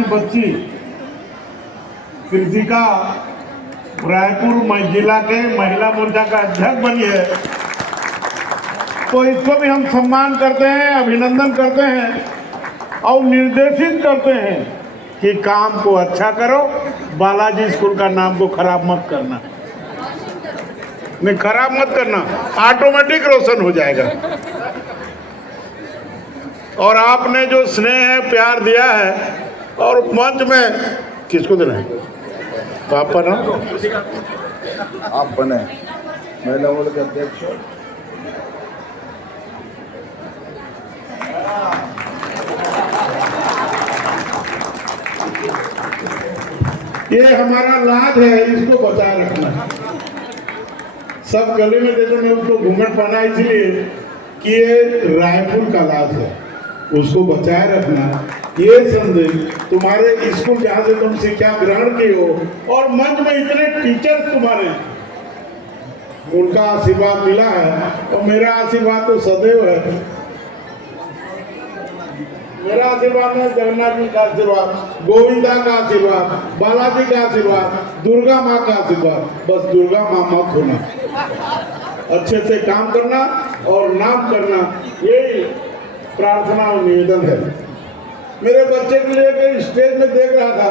हमारी बच्ची कृतिका रायपुर जिला के महिला मोर्चा का अध्यक्ष बनी है, तो इसको भी हम सम्मान करते हैं, अभिनंदन करते हैं और निर्देशित करते हैं कि काम को अच्छा करो, बालाजी स्कूल का नाम को खराब मत करना, नहीं खराब मत करना, ऑटोमेटिक रोशन हो जाएगा। और आपने जो स्नेह है, प्यार दिया है, और मंच में किसको देना है? पापा ना आप बने महिला मोर्चा के अध्यक्ष। ये हमारा लाज है, इसको बचाए रखना। सब गले में देते, मैं उसको घूंघट पहना इसलिए कि ये रायपुर का लाज है, उसको बचाए रखना। ये संदेश तुम्हारे स्कूल जहाँ से तुम शिक्षा ग्रहण की हो, और मंच में इतने टीचर्स तुम्हारे, उनका आशीर्वाद मिला है, और मेरा आशीर्वाद तो सदैव है। मेरा आशीर्वाद है जगन्नाथ जी का आशीर्वाद, गोविंदा का आशीर्वाद, बालाजी का आशीर्वाद, दुर्गा माँ का आशीर्वाद। बस दुर्गा माँ मत होना, अच्छे से काम करना और नाम करना, यही प्रार्थना और निवेदन है। मेरे बच्चे के लिए स्टेज में देख रहा था,